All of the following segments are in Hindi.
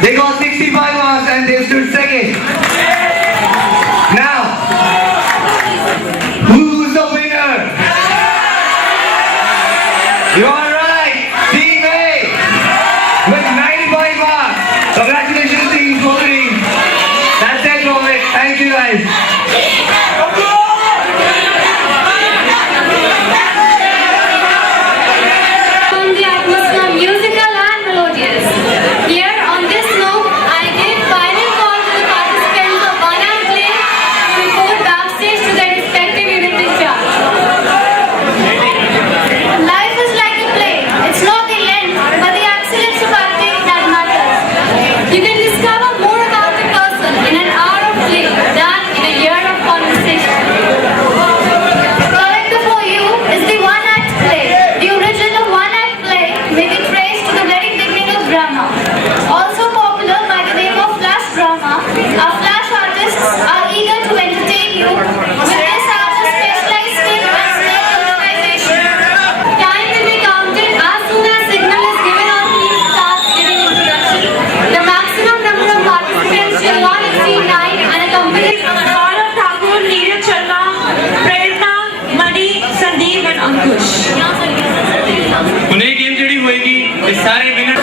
They got 65 marks and they stood second. Now, who's the winner? You are right, Team A with 95 marks. Congratulations, Team Korean. That's it, Rohit. Thank you, guys. उन्हें गेम जड़ी होएगी इस सारे winner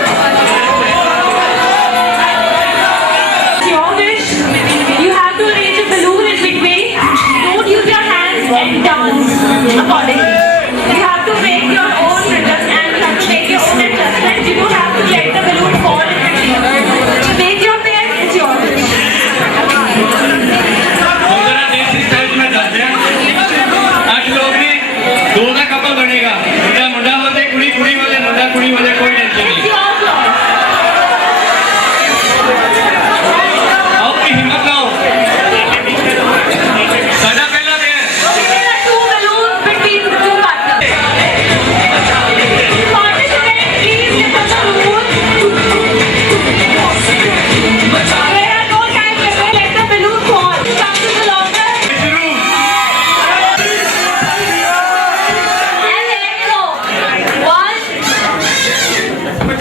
your wish. You have to arrange a balloon in between. Don't use your hands and dance accordingly. You have to make your own rhythm and you have to make your own adjustments. You don't have to let the balloon fall in between. Make your pair, it's your wish. जरा देसी स्टाइल में जाते हैं 8 लोग ने 2 का कपल बनेगा मुंडा मुंडा वाले कुड़ी कुड़ी वाले मुंडा कुड़ी वाले कोई टेंशन नहीं आओ की हिम्मत लाओ साडा पहला दे There are 2 balloons between the 2 partners. Participants, please listen to the rules. There are no time limits. Let the balloon fall. Come to the longer. शुरू And let go. 1,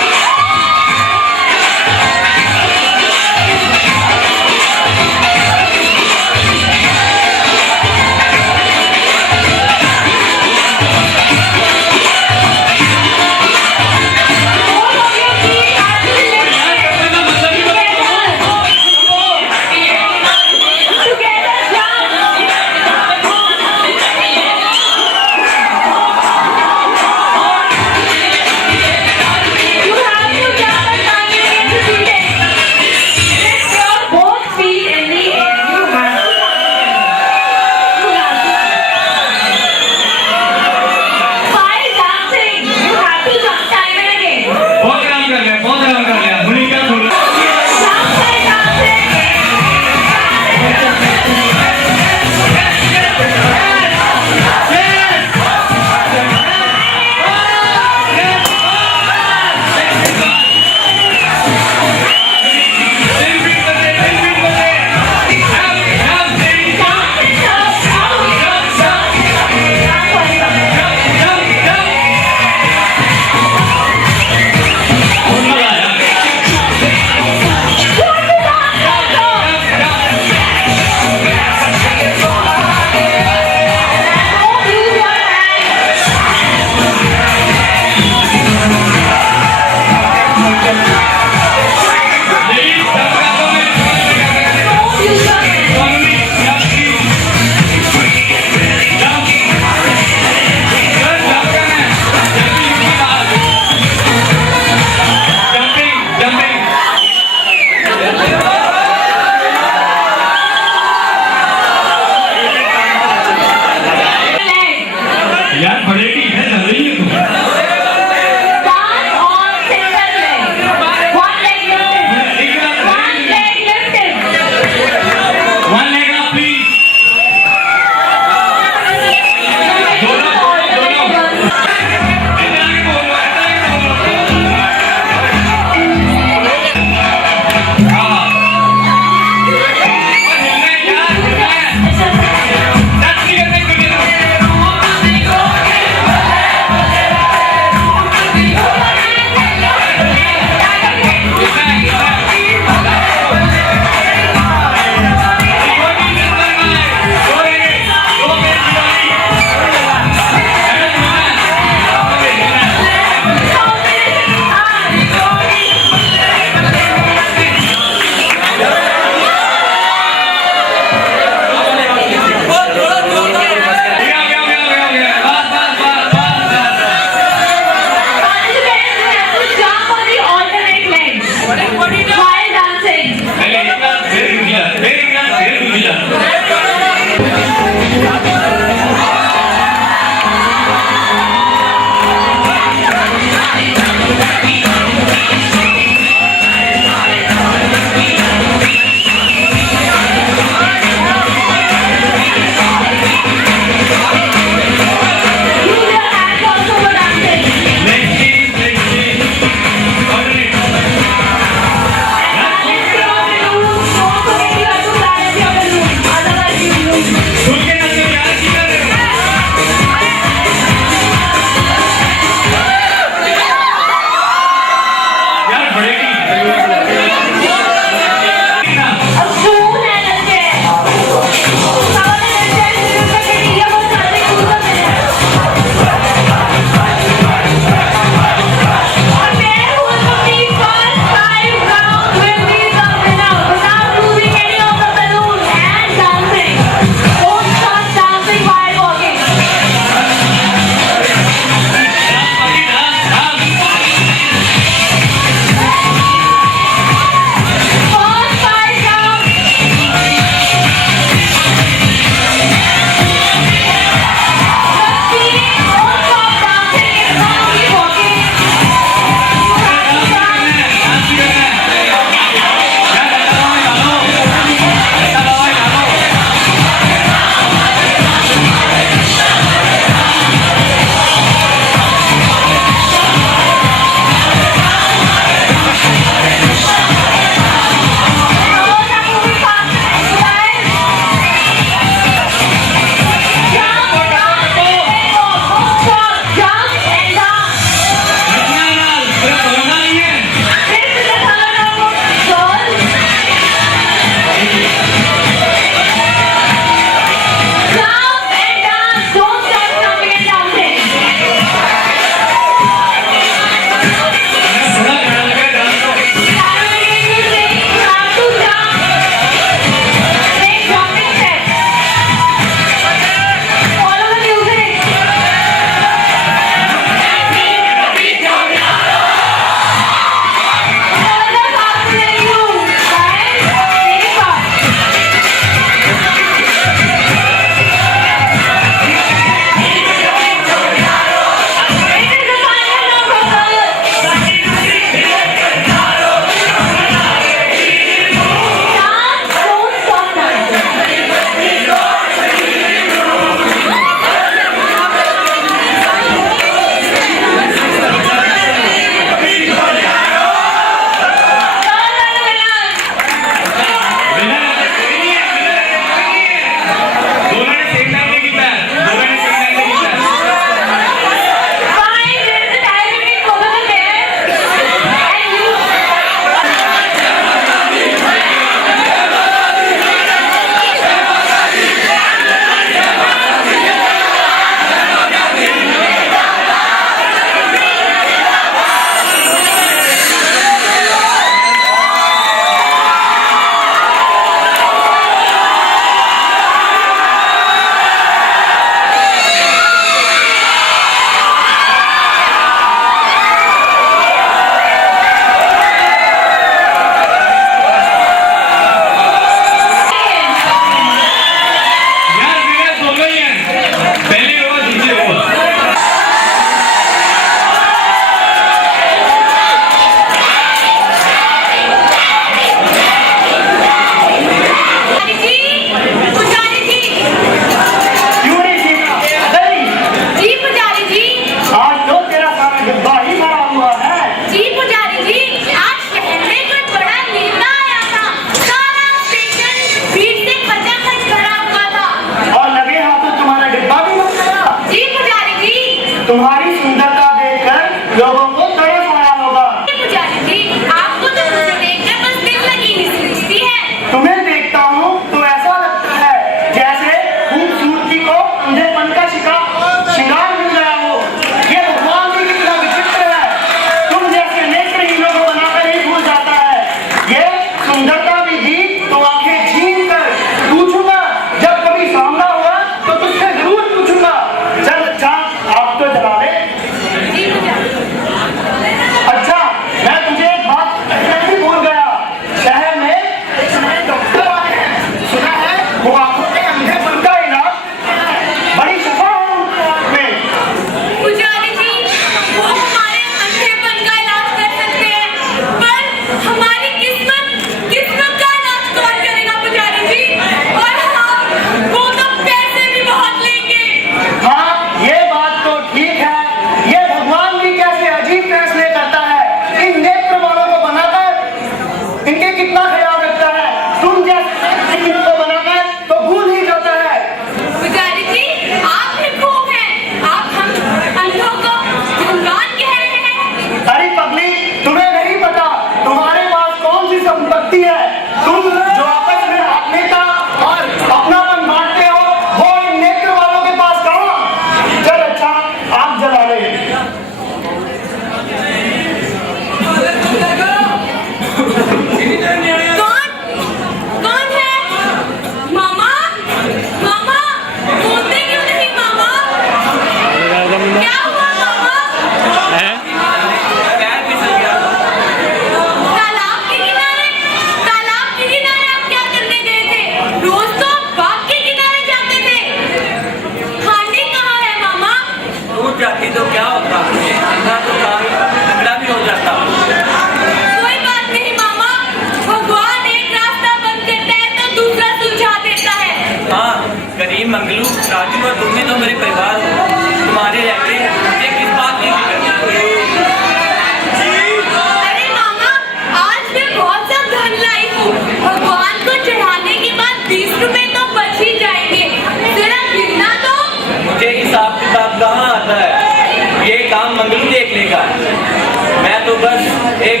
बस एक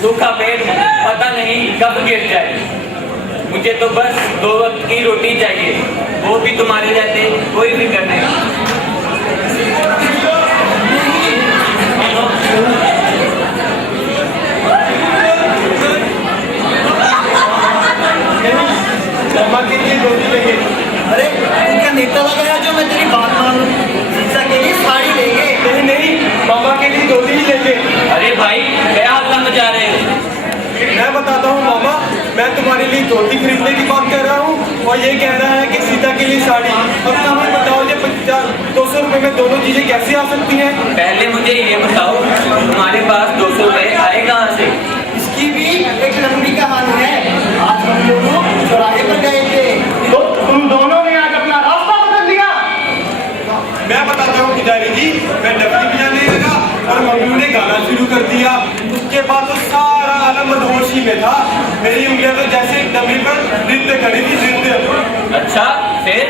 सूखा पेट पता नहीं कब गिर जाए। मुझे तो बस 2 वक्त की रोटी चाहिए, वो भी तुम्हारे रहते कोई फिक्र नहीं। मामा के लिए रोटी लेंगे। अरे तू क्या नेता लग रहा है जो मैं तेरी बात मान लूं? सीता के लिए साड़ी लेंगे। नहीं नहीं, मामा के लिए धोती ही लेंगे। अरे भाई क्या हल्ला मचा रहे हो? मैं बताता हूँ मामा, मैं तुम्हारे लिए धोती खरीदने की बात कर रहा हूँ और ये कह रहा है कि सीता के लिए साड़ी। अब तुम्हें बताओ ये 200 रुपए में दोनों चीजें कैसे आ सकती हैं? पहले मुझे ये बताओ तुम्हारे पास 200 रुपए आए कहाँ से? इसकी भी एक लंबी कहानी है। आज हम दोनों चौराहे पर गए थे तो तुम दोनों ने आज अपना रास्ता बदल लिया। मैं बताता हूँ पुजारी जी, मैं डबली बजाने लगा और मम्मी ने गाना शुरू कर दिया। उसके बाद तो सारा आलम मदहोशी में था। मेरी उंगलियां तो जैसे डबली पर नृत्य करी थी, नृत्य। अच्छा फिर?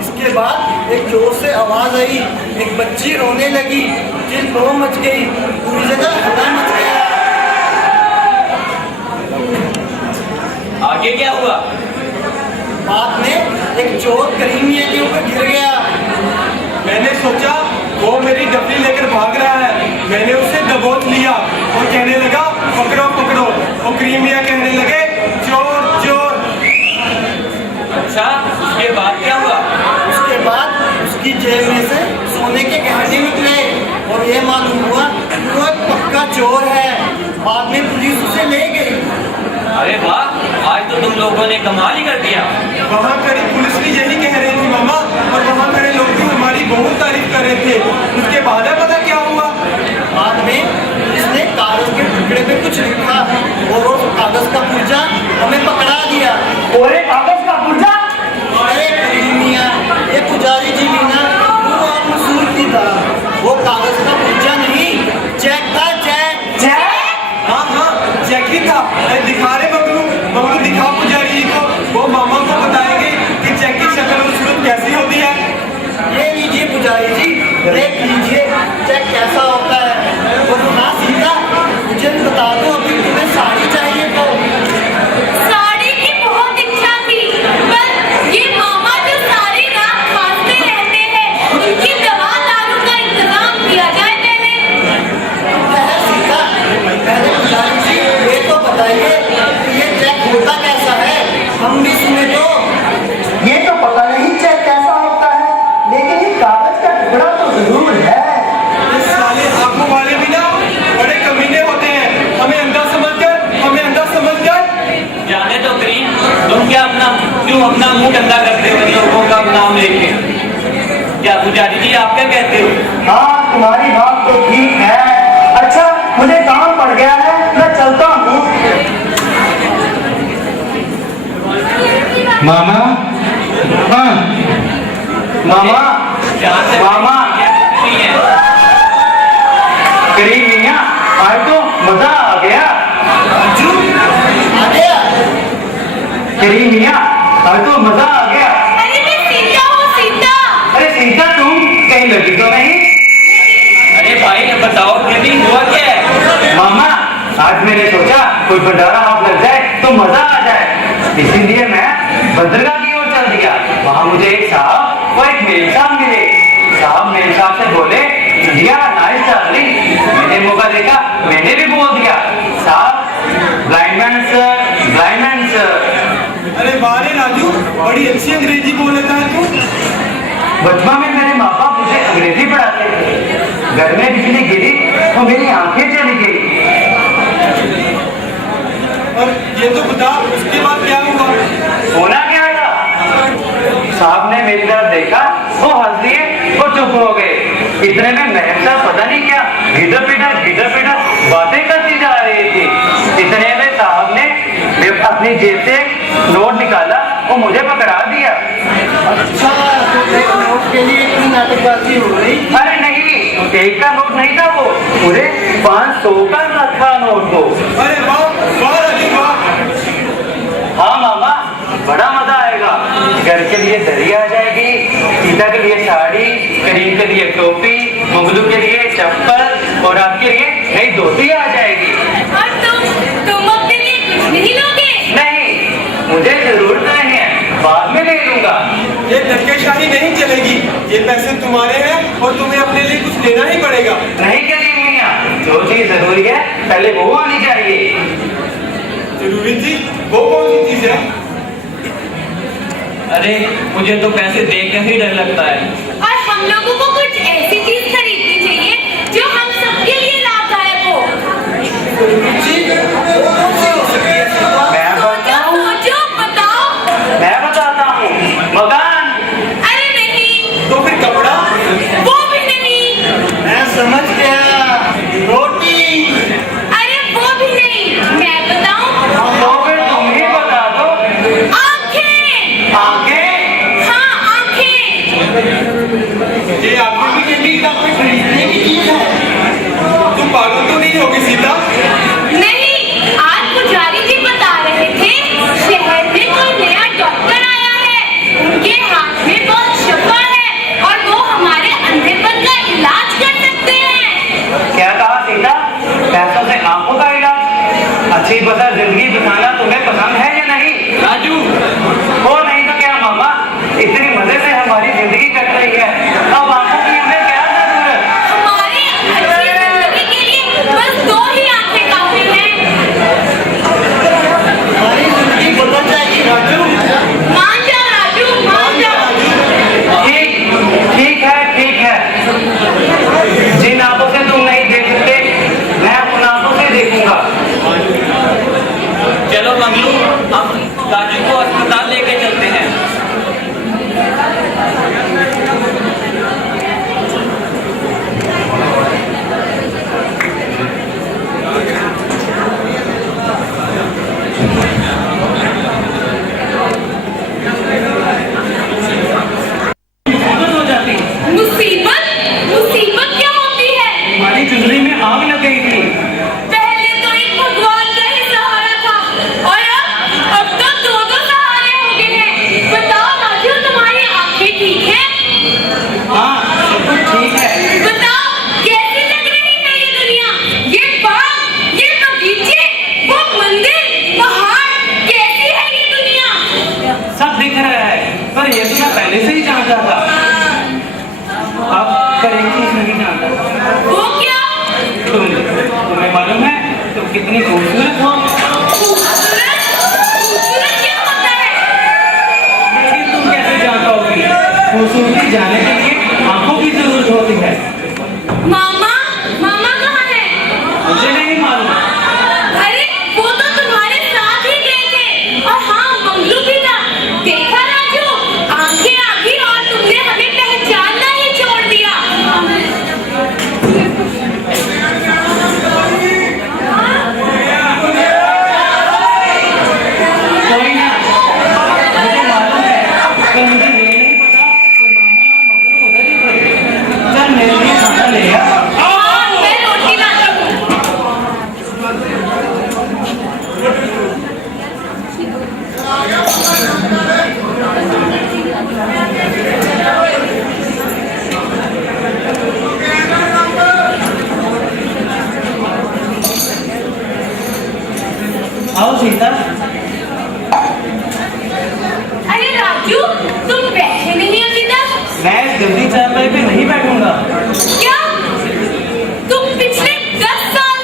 इसके बाद एक जोर से आवाज आई, एक बच्ची रोने लगी, चिल्लो मच गई, पूरी जगह हल्ला मच गया। आगे क्या हुआ? बाद में एक चोर करीमिया के ऊपर गिर गया। मैंने सोचा वो मेरी डबली लेकर भाग रहा है। मैंने उसे दबोच लिया और कहने लगा पकड़ो पकड़ो। वो करीमिया कहने लगे चोर चोर। अच्छा उसके बाद क्या हुआ? उसके बाद उसकी जेब में से सोने के गहने निकले और ये मालूम हुआ कि वो एक पक्का चोर है। बाद में पुलिस उसे ले गई। अरे वाह, आज तो तुम लोगों ने कमाल ही कर दिया। वहाँ खड़ी पुलिस भी यही कह रही थी मामा, और वहाँ खड़े लोग भी हमारी बहुत तारीफ कर रहे थे। उसके बाद है पता क्या हुआ? बाद में पुलिस ने कागज के टुकड़े पे कुछ लिखा और वो कागज का पुर्जा हमें पकड़ा दिया। और कागज का पुर्जा? अरे करीमिया, ये पुजारी जी भी ना वो और मशहूर की था। वो कागज का पुर्जा नहीं, चेक था, चेक। चेक? हाँ हाँ, चेक ही था। दिखा रहे बबलू दिखा पुजारी जी को। वो मामा को बताएंगे कि चेक की शक्ल और सूरत कैसी होती है। ये लीजिए पुजारी जी, देख लीजिए चेक कैसा होता है। और हाँ सीता, मुझे बता दो अभी तुम्हें साड़ी चाहिए तो? साड़ी की बहुत इच्छा थी, पर ये मामा जो सारी रात खांसते रहते हैं, इनकी दवा दारू का इंतजाम किया जाए पहले। सीता, पहले पुजारी जी ये तो बताइए कि ये चेक होता कैसा है? हम भी सुने तो। ये तो पता नहीं चेक कैसा होता है, लेकिन ये कागज का टुकड़ा तो जरूर है। ये साले आंखों वाले भी ना बड़े कमीने होते हैं। हमें अंधा समझकर जाने तो करीम, तुम क्यों अपना मुंह गंदा करते हो लोगों का नाम लेके? क्या पुजारी जी आप क्या कहते हो? हाँ तुम्हारी बात तो ठीक है। अच्छा मुझे काम पड़ गया है, मैं चलता हूँ। मामा, हाँ मामा, मामा, करीम मियाँ, आज तो मजा आ गया। आ गया? करीम मियाँ, आज तो मजा आ गया। अरे मैं सीता हूँ, सीता। अरे सीता तुम कहीं लगी तो नहीं? अरे भाई ये बताओ दीदी हुआ क्या है? मामा, आज मैंने सोचा कोई भंडारा हाथ लग जाए तो मजा आ जाए, इसीलिए मैं बंदरगाह की ओर चल दिया। वहाँ मुझे एक साहब और एक मेल साहब मिले। साहब मेल साहब से बोले इंडिया नाइस डार्लिंग। मैंने मौका देखा, मैंने भी बोल दिया साहब ब्लाइंड मैन सर। अरे बारे राजू, बड़ी अच्छी अंग्रेजी बोल लेता है तू। बचपन में मेरे माँ बाप मुझे अंग्रेजी पढ़ाते थे। घर में बिजली गिरी तो मेरी आंखें चली गई। और ये तो बता उसके बाद क्या हुआ? होना क्या था? साहब ने मेरी तरफ देखा, वो हंस दिए और चुप हो गए। इतने में महम साहब पता नहीं क्या घिटर पीटर बातें करती जा रही थी। इतने में साहब ने अपनी जेब से नोट निकाला और मुझे पकड़ा दिया। अच्छा तो एक नोट के लिए इतनी नाटकबाजी हो रही? अरे नहीं, एक का नोट नहीं था, वो पूरे 500 का रखा नोट वो। अरे वाह वाह राजू वाह। हाँ मामा, बड़ा मजा आएगा। घर के लिए दरी आ जाएगी, सीता के लिए साड़ी, करीम के लिए टोपी, मुगलू के लिए चप्पल और आपके लिए नई धोती आ जाएगी। और तुम अपने लिए कुछ नहीं लोगे? नहीं, मुझे जरूरत नहीं है, बाद में ले लूंगा। ये धक्केशाही नहीं चलेगी। ये पैसे तुम्हारे हैं और तुम्हें अपने लिए कुछ लेना ही पड़ेगा। नहीं करीम मियाँ, जो चीज जरूरी है पहले वो आनी चाहिए। जरूरी चीज? वो कौन सी चीज है? अरे मुझे तो पैसे देखकर ही डर लगता है। और हम लोगों को कुछ ऐसी चीज खरीदनी चाहिए जो हम सबके लिए लाभदायक हो। जरूरी चीज? वो कौन सी हो सकती है? सोचो, बताओ। मैं बताता हूँ, मकान। अरे नहीं। तो फिर कपड़ा? वो भी नहीं। मैं समझ गया, रोटी। अरे वो भी नहीं। मैं बताऊं? तो फिर तुम ही बता दो। आँखें। आंखें? हाँ, आँखें। ये आंखें भी केमिकल का कोई खरीदने की चीज है। तुम पागल तो नहीं होगी सीता? नहीं, आज पुजारी जी बता रहे थे शहर में कोई नया डॉक्टर आया है, उनके हाथ में बहुत शफा है और वो हमारे अंधेपन का इलाज कर सकते हैं। क्या कहा सीता? पैसों से आंखों का इलाज? अच्छी बसर जिंदगी बिताना तुम्हें पसंद है या नहीं? राजू, वो नहीं तो क्या मामा, इतनी मजे से हमारी जिंदगी कट रही है, अब आंखों की हमें क्या जरूरत? हमारे अच्छी जिंदगी के लिए बस 2 ही आंखें काफी हैं। हमारी जिंदगी बदल जाएगी राजू। मान जा राजू, मान जा। ठीक है, ठीक है। जिन आंखों से तुम नहीं देख सकते, मैं उन आंखों से देखूंगा। चलो मंगलू, हम राजू को अस्पताल लेके चलते हैं। हो जाती, मुसीबत? मुसीबत क्या होती है? हमारी चुनरी में आग लग गई थी। पहले तो एक भगवान का ही सहारा था और अब तो 2-2 सहारे हो गए हैं। बताओ राजू, तुम्हारी आंखें ठीक हैं? हाँ, सब कुछ ठीक है। बताओ कैसी लग रही है ये दुनिया? ये बाग, ये बगीचे, वो मंदिर, पहाड़, कैसी है ये दुनिया? सब दिख रहा है, पर ये तो मैं पहले से ही जानता था। अब पर एक चीज नहीं जानता। वो क्या? तुम्हें मालूम है तुम कितनी खूबसूरत हो? खूबसूरत? खूबसूरत क्या होता है? लेकिन तुम कैसे जान पाओगी? खूबसूरती जाने के लिए आंखों की जरूरत होती है। मामा, मामा कहाँ है? मुझे नहीं मालूम। अरे वो तो तुम्हारे साथ ही गए थे और हाँ, मंगलू भी था। देखा राजू, आंखें आगी और तुमने हमें पहचानना ही छोड़ दिया। कोई ना, मुझे मालूम है, पर मुझे ये नहीं पता कि मामा और मगरू उधर ही थे। चल मेरे लिए खाना ले आ। हाँ, मैं रोटी लाती हूँ। आओ सीता। अरे राजू, तुम बैठे नहीं अभी तक? मैं इस जल्दी चारपाई पे नहीं बैठूंगा। क्या? तुम पिछले 10 साल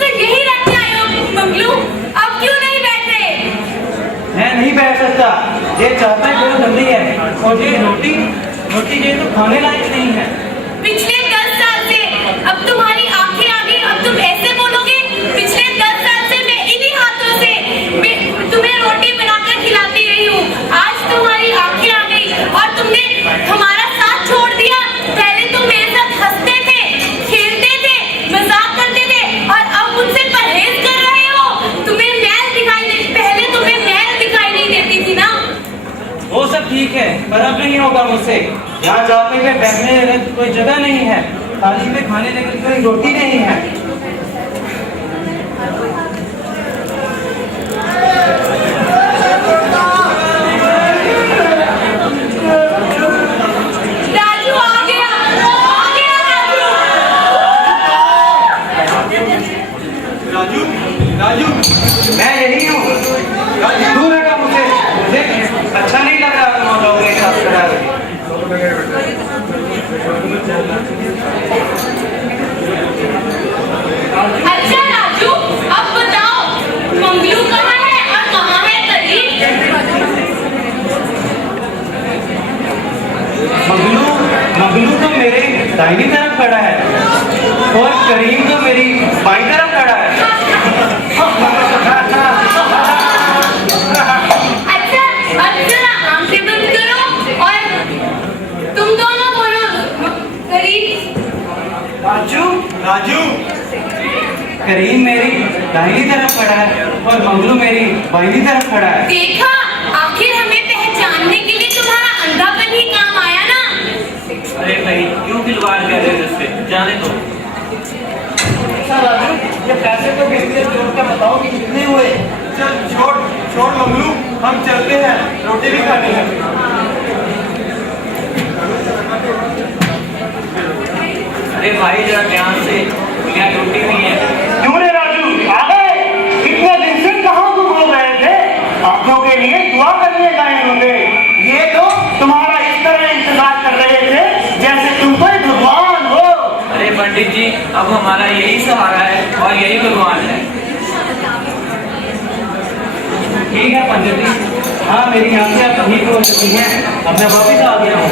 से यही रहते आए हो मंगलू, अब क्यों नहीं बैठ रहे? मैं नहीं बैठ सकता, ये चारपाई बहुत गंदी है और ये रोटी ये तो खाने लायक नहीं है। पिछले 10 साल से अब तुम्हारी आंखें आ गई, अब तुम ऐसे बोलोगे? पिछले 10 साल से मैं इन्हीं हाथों से तुम्हें रोटी बनाकर खिलाती रही हूँ। आज तुम्हारी आंखें आ गई और तुमने हमारा साथ छोड़ दिया। पहले तुम मेरे साथ हंसते थे, खेलते थे, मजाक करते थे और अब मुझसे परहेज कर रहे हो। पहले तुम्हें मैल दिखाई नहीं देती थी ना? वो सब ठीक है, पर अब नहीं होगा मुझसे। यहाँ चापे पे बैठने लायक कोई जगह नहीं है, थाली में खाने लायक कोई रोटी नहीं है। राजू आ गया राजू। खड़ा है और करीम तो मेरी बाईं तरफ खड़ा है। अच्छा, अब जरा आंखें बंद करो और तुम दोनों बोलो करीम। राजू राजू करीम मेरी दाहिनी तरफ खड़ा है और मंगलू मेरी बाईं तरफ खड़ा है। देखा, आखिर हमें पहचानने के लिए तुम्हारा अंधापन ही काम आया ना। अरे भाई क्यों खिलवाड़ कर रहे हो उससे, जाने दो। अच्छा राजू, ये पैसे तो कितने जोड़ के बताओ कि कितने हुए। चल छोड़ छोड़ मंगलू, हम चलते हैं, रोटी भी खानी है। अरे भाई जरा ध्यान से, यहाँ रोटी भी है। क्यों रे राजू, आ गए? इतने दिन से कहाँ गुम हो गए थे? आपलों के लिए दुआ करने गए होंगे। ये तो तुम्हारा इस तरह इंतजार कर रहे थे जैसे तुम कोई भगवान हो। अरे पंडित जी, अब हमारा यही सहारा है और यही भगवान है। ठीक है पंडित जी, हाँ मेरी आंखें अब ठीक हो चुकी हैं, अब मैं वापिस आ गया हूँ।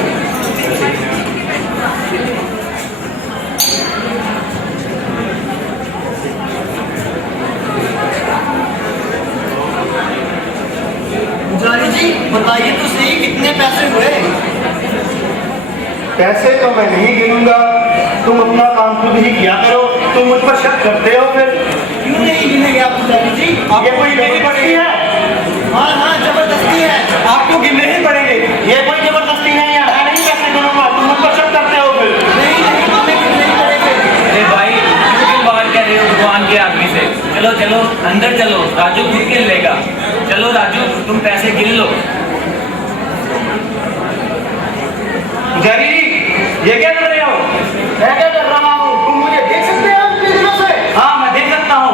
पुजारी जी बताइए तो सही, कितने पैसे हुए। पैसे तो मैं नहीं गिनूंगा, तुम अपना काम खुद ही किया करो। तुम मुझ पर शक करते हो फिर? क्यों नहीं गिनेंगे आप पुजारी जी? ये कोई जबरदस्ती है? हाँ हाँ जबरदस्ती है, आपको गिनने ही पड़ेंगे। ये कोई जबरदस्ती नहीं है, मैं नहीं पैसे गिनूंगा। तुम मुझ पर शक करते हो फिर? नहीं नहीं हमें गिनने ही पड़ेंगे। अरे भाई क्यों खिलवाड़ कर रहे हो भगवान के आदमी से। चलो चलो अंदर चलो, राजू खुद गिन लेगा। चलो राजू तुम पैसे गिन लो। पुजारी जी, ये क्या कर रहे हो? मैं क्या कर रहा हूँ? तुम मुझे देख सकते हो इतने दिनों से? हाँ मैं देख सकता हूँ।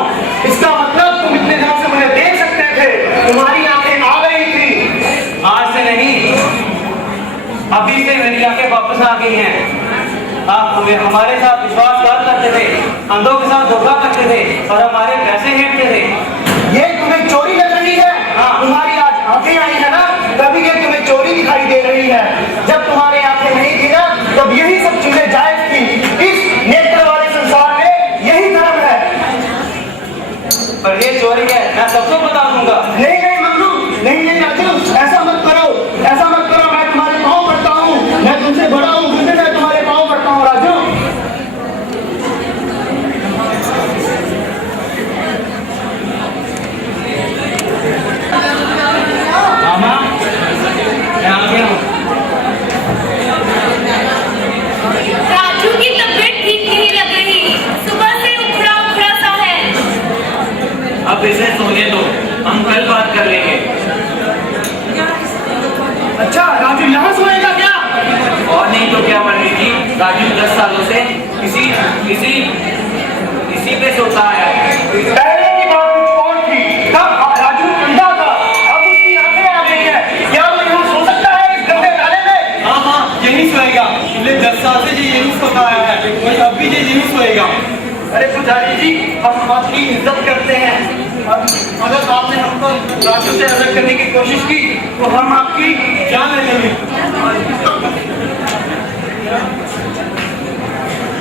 इसका मतलब तुम इतने दिनों से मुझे देख सकते थे, तुम्हारी आंखें आ गई थी। आज से नहीं, अभी से मेरी आंखें वापस आ गई हैं। आप हमें हमारे साथ विश्वासघात करते थे, अंधों के साथ धोखा करते थे और हमारे पैसे हेंटते थे। ये तुम्हें चोरी लग रही है? हाँ। तुम्हारी आज आंखें आई है ना, तभी ये तुम्हें चोरी दिखाई दे रही है। जब तुम्हारी आंखें नहीं थी ना, तब यही सब चीजें जायज थी। इस नेत्र वाले संसार में यही धर्म है। पर ये चोरी है, मैं सबको बता दूंगा। नहीं नहीं मंगलू, नहीं नहीं राजू, ऐसा मत करो, ऐसा मत करो। मैं तुम्हारे पाँव पड़ता हूँ, मैं तुमसे बड़ा हूँ, फिर भी मैं तुम्हारे पाँव पड़ता हूँ राजू। मामा मैं आ गया हूँ। राजू की तबीयत ठीक नहीं लग रही, सुबह से उखड़ा उखड़ा सा है। अब इसे सोने दो, हम कल बात कर लेंगे। अच्छा राजू यहाँ सोएगा क्या? और नहीं तो क्या पंडित जी, राजू 10 सालों से इसी इसी इसी पे सोता आया है। पहले की बात कुछ और थी, तब राजू अंधा था, अब उसकी आंखें आ गई है। क्या वो यहाँ सो सकता है इस गंदे नाले में? हाँ हाँ यही सोएगा, पिछले 10 साल से ये यही सोता आया है, वही अब भी ये यही सोएगा। अरे पुजारी जी, हम आपकी इज्जत करते हैं। अब अगर आपने हमको राजू से अलग करने की कोशिश की तो हम आपकी जान ले लेंगे।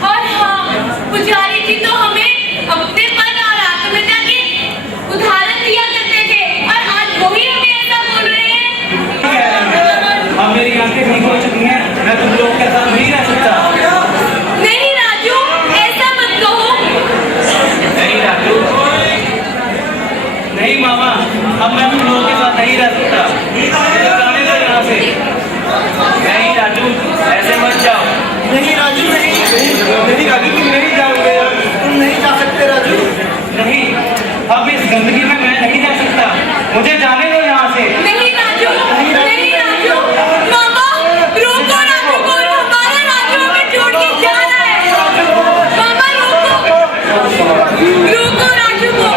और हाँ, पुजारी जी तो हमें अपने पद और आत्मजा के उदाहरण दिया करते थे और आज वही हमें ऐसा बोल रहे हैं। अब मेरी आंखें ठीक हो चुकी हैं, मैं तुम लोग के साथ नहीं रह सकता। नहीं राजू, ऐसा मत कहो। नहीं राजू, नहीं मामा, अब मैं तुम लोगों के साथ नहीं रह सकता। मुझे जाने दो यहाँ से। नहीं राजू, ऐसे मत जाओ। नहीं राजू नहीं राजू, तुम नहीं जाओगे यार, तुम नहीं जा सकते राजू। नहीं, अब इस गंदगी में मैं नहीं रह सकता, मुझे जाने दो यहाँ से। नहीं राजू, नहीं राजू, मामा रोको राजू को, हमारा राजू हमें छोड़ के जा रहा है। मामा रोको, रोको राजू को।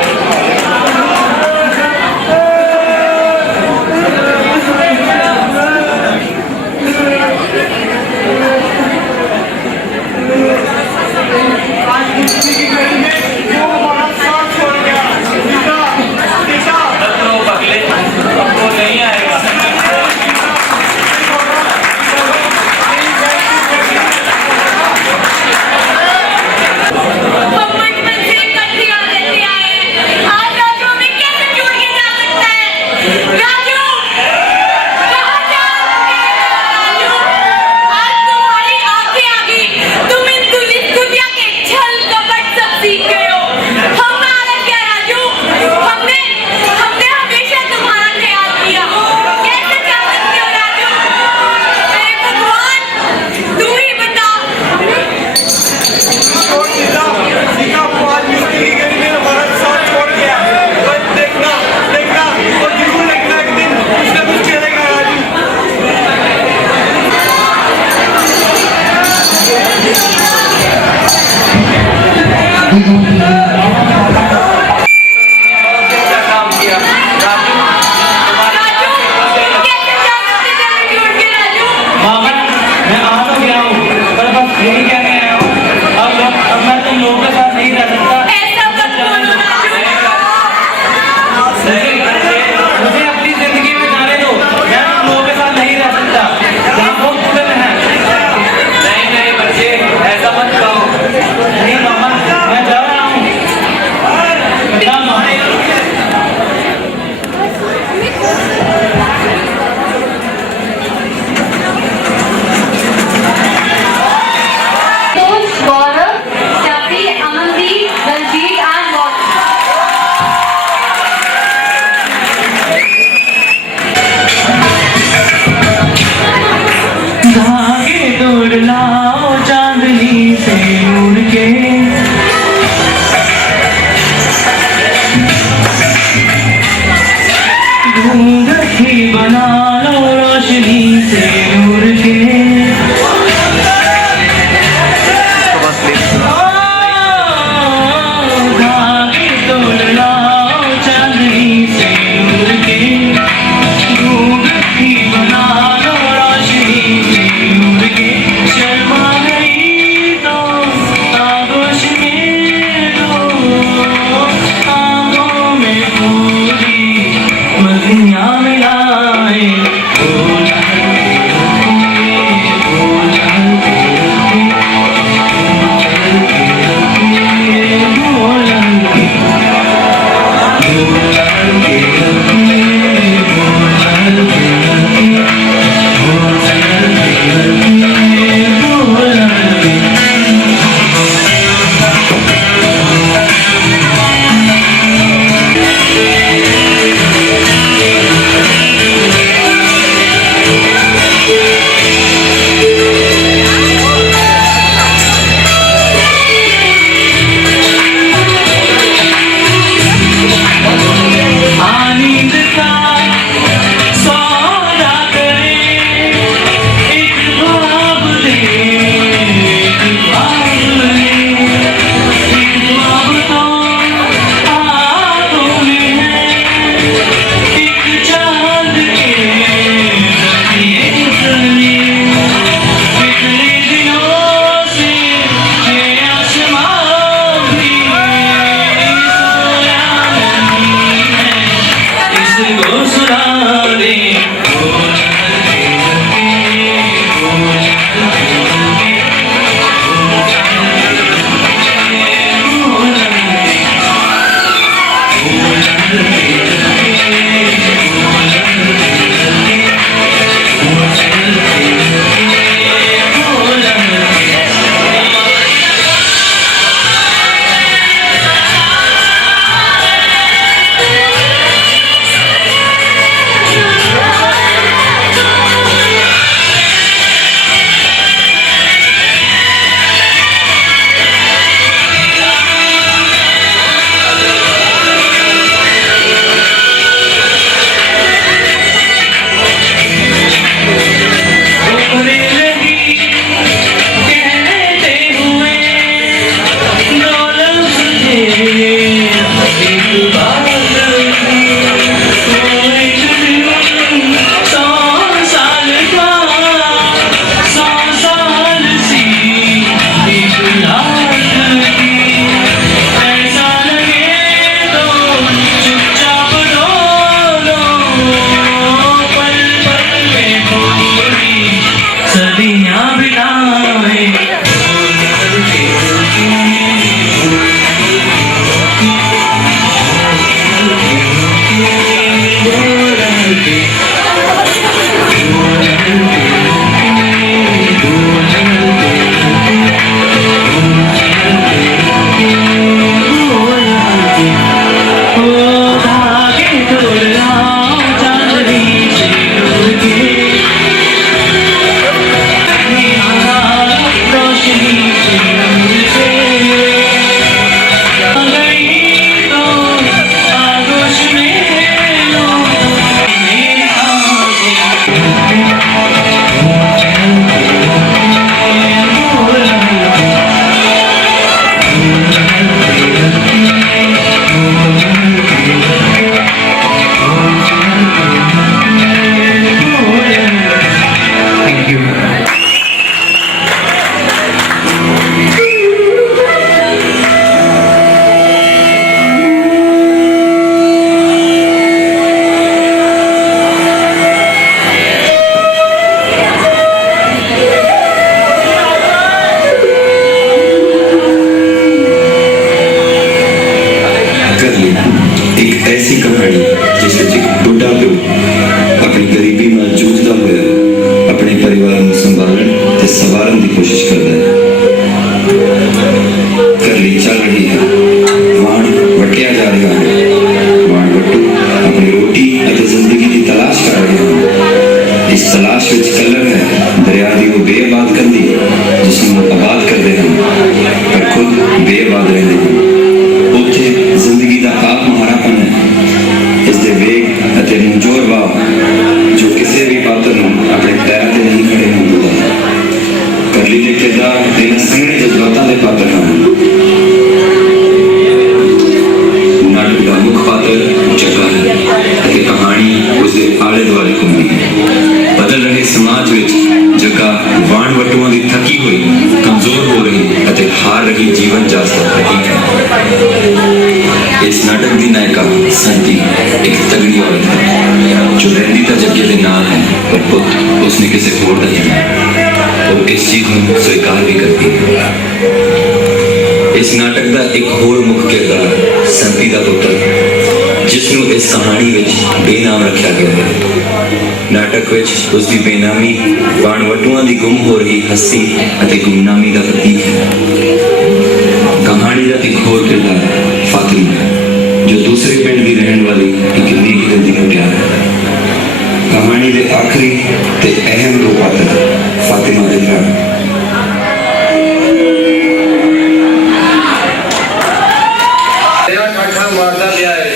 बना लो रोशनी से नूर के धागे तोड़ लाओ चांदनी से नूर के धूप भी बना लो रोशनी से नूर के शर्मा गई तो आगोश में दो आंखों में पूरी मदियाँ मिलाए आनींद का सौदा करे एक ख्वाब दे एक ख्वाब ले एक ख्वाब तो आँखों में है एक चाँद के तकिए तले पिछले दिनों से ये आसमां भी सोया नहीं है इसको सुना दे उभरे लगी कहते हुए दो लफ्ज़ थे एक बात थी वो एक दिन 100 साल का 100 साल सी एक रात थी ऐसा लगे तो चुपचाप डोलो पल पल में थोड़ी सदियाँ बिताए धागे तोड़ लाओ चांदनी से नूर के रोशनी से नूर से गई तो आगोश में लो मेरी Thank you. कर ली एक ऐसी कहानी जिस एक बुढ़ा पिओ अपनी गरीबी ਨਾਲ ਜੂਝਦਾ ਹੋਇਆ ਆਪਣੇ ਪਰਿਵਾਰ ਨੂੰ ਸੰਭਾਲਣ ਤੇ ਸੰਵਾਰਨ ਦੀ ਕੋਸ਼ਿਸ਼ ਕਰਦਾ ਹੈ ਕਰ ਲਈ ਚੱਲ ਰਹੀ ਹੈ ਵਾਣ ਵਟਿਆ ਜਾ ਰਿਹਾ ਹੈ ਵਾਣ ਵੱਟੂ ਆਪਣੀ ਰੋਟੀ ਅਤੇ ਜ਼ਿੰਦਗੀ ਦੀ ਤਲਾਸ਼ ਕਰ ਰਹੇ ਹਨ ਇਸ ਤਲਾਸ਼ ਵਿੱਚ ਕਲਰ ਹੈ ਦਰਿਆ ਦੀ ਉਹ ਬੇਆਬਾਦ ਕੰਢੀ ਜਿਸ ਨੂੰ ਆਬਾਦ ਕਰਦੇ ਹਨ ਪਰ ਖੁਦ ਬੇਆਬਾਦ ਰਹਿੰਦੇ ਹਨ ਉੱਥੇ ਜ਼ਿੰਦਗੀ ਦਾ ਆਪ ਮੁਹਾਰਾਪਨ ਹੈ ਇਸ ਦੇ ਵੇਗ ਅਤੇ ਮੁੰਜੋਰ ਵਾਹ ਜੋ पात्र हैं। नाटक का मुख्य पात्र जग्गा है ਅਤੇ कहानी उसके आले दुआले घूमती है। बदल रहे समाज ਵਿੱਚ जग्गा वाण वटुआं ਦੀ थकी हुई, कमजोर हो रही ਅਤੇ हार रही जीवन जांच का प्रतीक है। इस नाटक की नायिका संती एक तगड़ी औरत है जो रहती तो जग्गे के नाल है, पर पुत उसने किसी होर का जन्मा और इस चीज को स्वीकार भी करती है। इस नाटक का एक होर मुख्य किरदार संती का पुत्र जिसनों इस कहानी विच बेनाम रखा गया है। नाटक विच उसकी बेनामी वाण वटुआं की गुम हो रही हस्ती और गुमनामी का प्रतीक है। कहानी का एक होर किरदार फातिमा जो दूसरे पिंड की रहने वाली एक नेक दिल की मुटियार है। कहानी के आखिरी ते अहम दो पात्र फातिमा जिंदा मारता लिया है,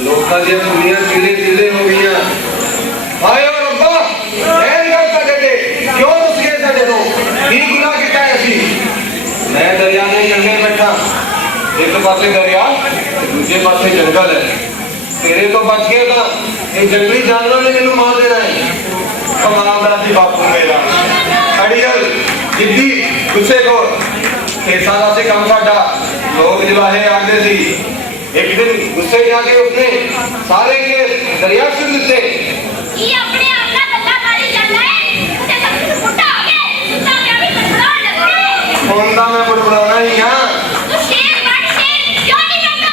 लोगों की दुनिया चिले चिले हो गई हैं। हाय और अब्बा मैं नहीं कर सकते क्यों रुस गए साडे तो की गुनाह किया है असी। मैं दरिया में जंगल बैठा, एक पासे दरिया दूसरे पासे जंगल है। तेरे तो बच गए था, एक जंगली जानवर ने मैंने मार देना है। कमाल सी बापू मेरा अड़ियल जिद्दी गुस्से को 6 साल से कम साडा लोग जवाहे आते सी। एक दिन गुस्से में आके उसने सारे के दरिया से दिते ये अपने आप का गल्ला मारी चल रहा है, उसे सब कुछ फुटा हो गया, सुनता क्या भी बड़बड़ाने लगे। होंदा मैं बड़बड़ाना ही हां, तू शेर बन शेर क्यों नहीं बनता?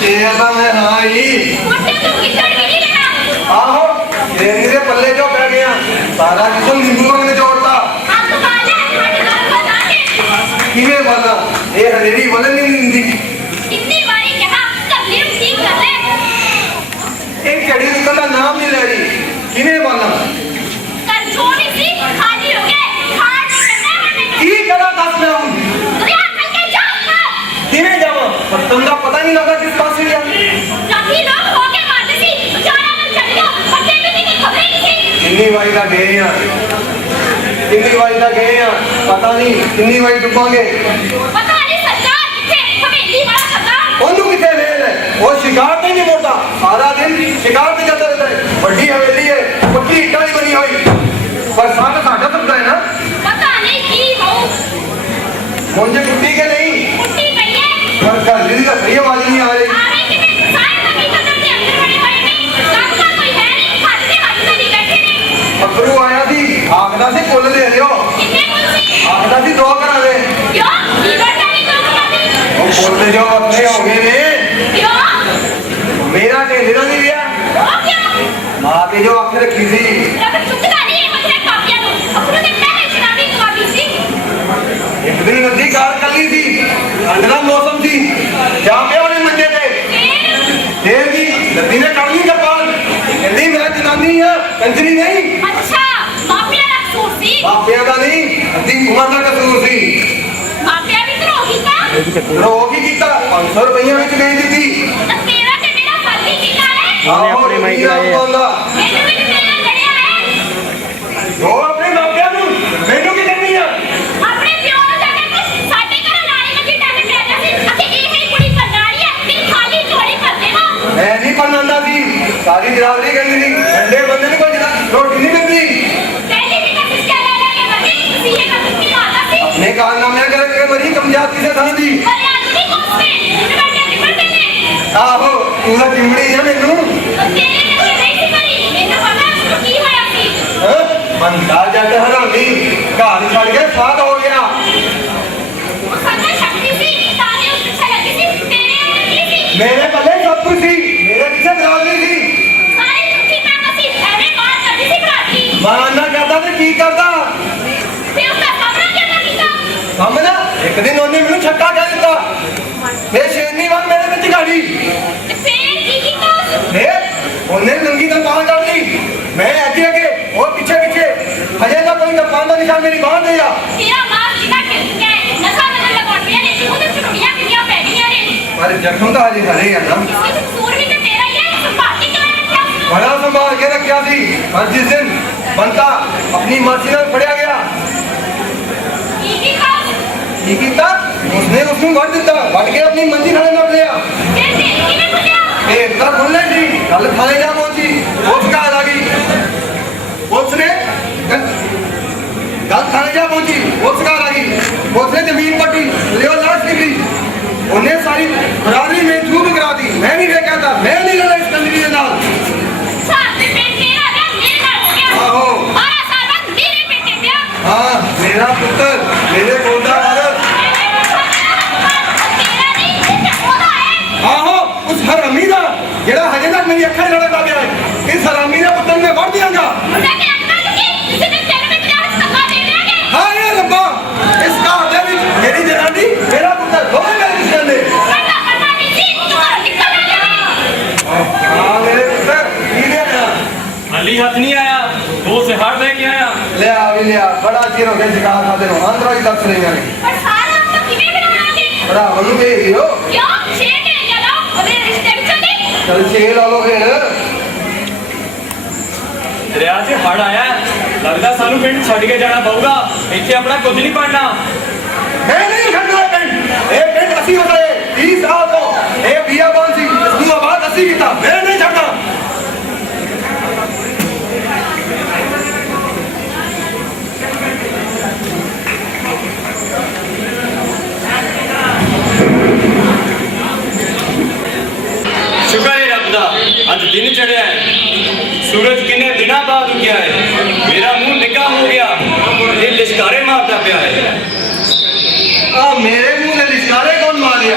शेर दा मैं हां ही, मुझे तो किचड़ भी नहीं लगा। आहो शेर मेरे पल्ले जो पै गया, सारा किस्म नींबू में जोड़ता। आप तो बाले हट कर बता दे किवे वाला ये हरेरी वाले नहीं निंदी कितनी बारी कहा तकलीफ ठीक कर ले। एक कड़ी निकल का नाम नहीं ले रही, किवे वाला कर छोड़ी सी खाली हो गए, खाट करना है की करा दस में हूं दरिया खल के जाओ। किवे जावा तुमका पता नहीं लगा किस पास से गया। काफी लोग होके मारते सी बेचारा मन चल गया, पत्ते भी नहीं खबर ही नहीं थी। किन्नी वारी का गए हैं, किन्नी वारी का गए हैं, पता नहीं किन्नी वारी डुबांगे। पता नहीं सरकार किथे हवेली वाला सरकार ਉਹਨੂੰ ਕਿੱਥੇ ਵੇਲ ਹੈ, ਉਹ ਸ਼ਿਕਾਰ ਤੇ ਨਹੀਂ ਮੋੜਦਾ, ਸਾਰਾ ਦਿਨ ਸ਼ਿਕਾਰ ਤੇ ਜਾਂਦਾ ਰਹਿੰਦਾ ਹੈ। ਵੱਡੀ ਹਵੇਲੀ ਹੈ, ਪੱਕੀ ਇੱਟਾਂ ਦੀ ਬਣੀ ਹੋਈ, ਪਰ ਸਾਡਾ ਸਕਦਾ ਹੈ ਨਾ। पता नहीं की हो ਹੁਣ ਜੇ ਟੁੱਟੀ ਕਿ ਨਹੀਂ, कुट्टी पई है ਪਰ ਘਰ ਦੀ ਤਾਂ ਸਹੀ ਆਵਾਜ਼ ਨਹੀਂ ਆ ਰਹੀ। आवे कि मैं सारे नबी कदम के अंदर बड़े हुए नहीं काम का कोई है नहीं, हाथ से हाथ में नहीं बैठे ने। ਅੱਭਰੂ ਆਇਆ ਸੀ, ਆਖਦਾ ਸੀ ਕੁੱਲ ਦੇ ਲਿਓ, कितने कुर्सी ਆਖਦਾ ਸੀ 2 ਕਰਾ ਦੇ। क्यों लीवर का नहीं काम करती ਉਹ ਬੋਲਦੇ ਜੋ ਆਪਣੇ ਹੋ ਗਏ ਨੇ, क्यों ਮੇਰਾ ਢੇਲੇ ਦਾ ਨਹੀਂ ਰਿਹਾ, वो क्यों ਮਾਂ ਤੇ ਜੋ ਅੱਖ ਰੱਖੀ ਸੀ। रब चुकता नहीं है मुझे काफिया दो अपनों ने पहले शराबी कवाबी सी ਇੱਕ ਦਿਨ ਨਦੀ ਕਾਰ ਕੱਲੀ ਸੀ, ਠੰਡ ਦਾ ਮੌਸਮ ਸੀ, ਜਾ ਪਿਆ ਉਹਨੇ ਮੰਜੇ ਤੇ। ਫੇਰ ਵੀ ਨਦੀ ਨੇ ਕੱਢ ਲਈ ਕਰਪਾਨ, ਕਹਿੰਦੀ ਮੈਂ ਜਨਾਨੀ ਆ, ਕੰਜਰੀ ਨਹੀਂ। अच्छा माफिया का कसूर सी ਮਾਪਿਆਂ ਦਾ ਨਹੀਂ, ਅੱਧੀ ਉਮਰ ਦਾ ਕਸੂਰ ਸੀ। माफिया भी तो होगी का ਰੋ ਕੀ ਕੀਤਾ, 500 ਰੁਪਈਆ ਵਿੱਚ ਵੇਚ ਦਿੱਤੀ। तो तेरा ते मेरा फर्जी कितना है ਆਹੋ ਆਪਣੇ ਮਾਈਕ ਲਾਏ मैंने भी तो तेरा लड़िया है ਰੋ ਆਪਣੇ ਮਾਪਿਆਂ ਨੂੰ, ਮੈਨੂੰ ਕੀ ਕਰਨੀ ਆ। अपने प्यो ਨੂੰ ਜਾ ਕੇ ਕੁਛ ਸਾਡੇ ਘਰ ਨਾਲੀ ਮੱਜੀ ਟਾਕੇ ਪੈ ਗਿਆ ਸੀ ਅਤੇ ਇਹ ਹੀ ਕੁੜੀ ਬੰਦਾਰੀ ਹੈ ਤੇ ਖਾਲੀ ਝੋਲੀ ਭਰ ਦੇਣਾ ਮੈਂ ਨਹੀਂ ਪਨਾਂਦਾ ਸੀ, ਸਾਰੀ ਜਰਾਵਰੀ ਕਹਿੰਦੀ ਸੀ ਠੰਡੇ ਬੰਦੇ ਨੂੰ ਕੋਈ ਰੋਟੀ ਨਹੀਂ ਮਿਲਦੀ। पहले भी कभी क्या ले के बने सीए का कुछ आता सी अपने कारनामे करके मरी कमजात किसे था दी। और आदमी को उसमें इन्वर्टर निकल देने आहो तू ਤਾਂ चिमड़ी है मैनू तो तेरे में नहीं सी करी मैंने पता उसको की होया सी ਬੰਦਾ ਜੱਟ ਹਰਾਮੀ ਘਰ ਛੱਡ ਕੇ ਸਾਧ ਹੋ ਗਿਆ। वो सदा शक्ति सी तारे उस पीछे लगी सी तेरे अंदर की सी ਮੇਰੇ ਪੱਲੇ ਸਭ ਕੁਝ ਸੀ, ਮੇਰੇ ਪਿੱਛੇ ਬਰਾਬਰੀ ਸੀ। सारी दुखी मैं मसी ऐवे बात करती सी भरा की ਮਾਂ ਨਾ ਕਰਦਾ ਤੇ ਕੀ ਕਰਦਾ फिर उसका सामना क्या किया ਸਮਝ ਇੱਕ ਦਿਨ ਉਹਨੇ ਮੈਨੂੰ ਛੱਕਾ ਕਹਿ ਦਿੱਤਾ, ਫੇਰ ਸ਼ੇਰਨੀ ਵਾਂਗ ਮੇਰੇ ਵਿੱਚ ਗਾੜੀ, फिर की किया ਫੇਰ ਉਹਨੇ ਲੰਗੀ ਦਾ ਬਾਹ ਕੱਢ ਲਈ, ਮੈਂ ਅੱਗੇ ਅੱਗੇ ਉਹ ਪਿੱਛੇ ਪਿੱਛੇ, ਹਜੇ ਤਾਂ ਕੋਈ ਨਪਾਨ ਦਾ ਨਿਸ਼ਾਨ ਮੇਰੀ ਬਾਹ ਤੇ ਆ। तेरा मां सीधा गिर गया है नशा बदल लगा पिया ने उधर चुड़ियां किया पै गईਆਂ ने ਪਰ ਜ਼ਖਮ ਤਾਂ ਹਜੇ ਹਰੇ ਆ ਨਾ। इसके कसूर भी तो तेरा ही है संभाल के रखा बड़ा संभाल के रखा थी, और जिस दिन बनता अपनी मर्जी ਨਾਲ फड़िया गया की था की कीता ਫਿਰ ਉਸ ਨੂੰ ਵੱਢ ਦਿੱਤਾ, ਵੱਢ ਕੇ ਆਪਣੀ ਮੰਜੀ ਥਾਣੇ ਨੱਪ ਲਿਆ। ਇਹ ਤਾਂ ਖੁੱਲੇ ਜੀ, ਗੱਲ ਥਾਣੇ ਜਾ ਪਹੁੰਚੀ, ਉਸ ਘਰ ਆ ਗਈ। ਉਸਨੇ ਗੱਲ ਥਾਣੇ ਜਾ ਪਹੁੰਚੀ, ਉਸ ਘਰ ਆ ਗਈ। ਉਸਨੇ ਜ਼ਮੀਨ ਪੱਟੀ, ਲਿਓ ਲਾਸ਼ ਨਿਕਲੀ। ਉਹਨੇ ਸਾਰੀ ਬਰਾਦਰੀ में झूठ करा दी। मैं नहीं देखा था, मैं नहीं लड़ा इस कंजरी के नाल। आहो हाँ, मेरा पुत्र, मेरे कोदा औरत। आहो उस हरामी दा जेड़ा हजे तक मेरी अखां लड़दा पिया है, इस हरामी दे पुत्र मैं वड़ दियांगा। हाँ ये रब्बा, इस घर दे विच मेरी जनानी, मेरा पुत्र दोवें मेरे रिश्ते ने। हाँ मेरे पुत्र, की दे आया? हाली हाथ नहीं आया, दो से हाथ लेके आया। ले आ भी ले आ, बड़ा चिर हो गया शिकार खाते नो, अंदर ही दस रही है। बड़ा वलू दे रही हो। चल छे ला लो फिर। दरिया से हड़ आया, लगता सानू पिंड छड़ के जाना पऊगा, इत्थे अपना कुछ नहीं पढ़ना। मैं नहीं छड़ना पिंड, ए पिंड असी होता है 30 साल तो ए बियाबान सी, तू आबाद असी कीता, मैं नहीं छड़ना। शुक्र है रब दा, अज दिन चढ़िया है, सूरज किन्ने दिना बाद उगया है, मेरा मुंह निका हो गया, ये लिशकारे मारता पिया है। आ मेरे मुंह ने लिशकारे कौन मारिया?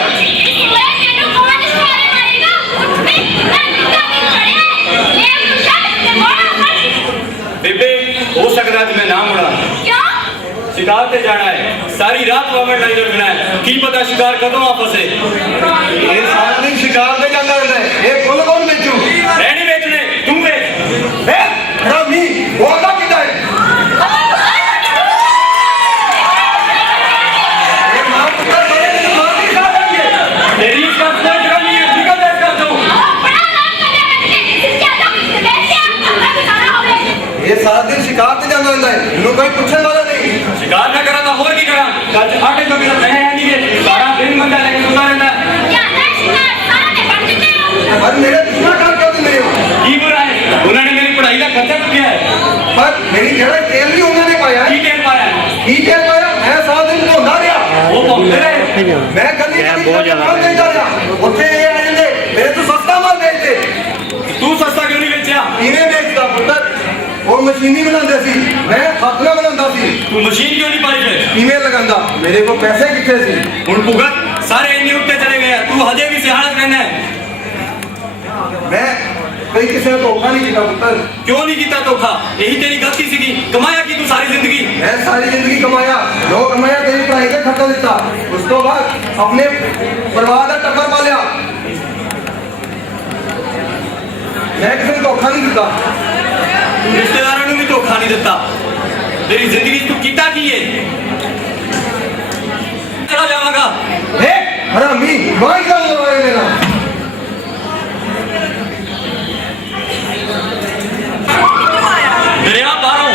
बेबे हो सकता है मैं ना मुड़ा, शिकार पे जाना है, सारी रात वहां नहीं रखना है, की पता शिकार कदों वापस है। ये सारा दिन शिकार पे जाता रहता है, ये फुल कौन बेचू? मैं नहीं बेचने, तुम बेच। बे हरामी, वो आधा कितना है? ये मां पुत्र बड़े दिन मार नहीं खा जाएंगे। तेरी इसका कोई जगह नहीं है, निकल दे इसका तू। ये सारा दिन शिकार पे जाता रहता है, इन्हों कोई पूछने वाला नहीं। शिकार ना करा तो और की करा, कल आटे तो बिना मैं है नहीं है, सारा दिन बंदा लेके सुता रहता है। पर मेरे दुश्मन कर क्यों तुम मेरे हो? की बुरा है, उन्होंने मेरी पढ़ाई का खर्चा तो किया है। पर मेरी जेड़ा तेल भी उन्होंने पाया है। की तेल पाया, की तेल पाया? मैं सारा दिन धोंदा रहा। वो पहुंचते रहे। मैं गली गली माल देता रहा, उत्थे ये आ जांदे, मेरे तो सस्ता माल बेचते। तू सस्ता क्यों नहीं बेचा? इन्हें बेचता पुत्र, वो मशीनी बनाते सी, मैं हाथ ना बनाता सी। तू मशीन क्यों नहीं पाई फिर? किवें लगांदा? मेरे को पैसे कितने सी? हुण भुगत सारे इन्हीं उत्ते चले गए, तू हजे भी सिहालत रहना है। मैं कई किसी ने धोखा नहीं किया पुत्र। क्यों नहीं किया धोखा? यही तेरी गलती सी, कमाया की तू सारी जिंदगी? मैं सारी जिंदगी कमाया, जो कमाया तेरी पढ़ाई का खर्चा दिता, उसके बाद अपने परिवार का टब्बर पालिया। मैं किसी ने धोखा नहीं दिता। रिश्तेदारों ने भी धोखा नहीं दिता, तेरी जिंदगी तू कीता की है? चला जावांगा। हे हरामी, मार क्या लवाए मेरा? दरिया बाहरों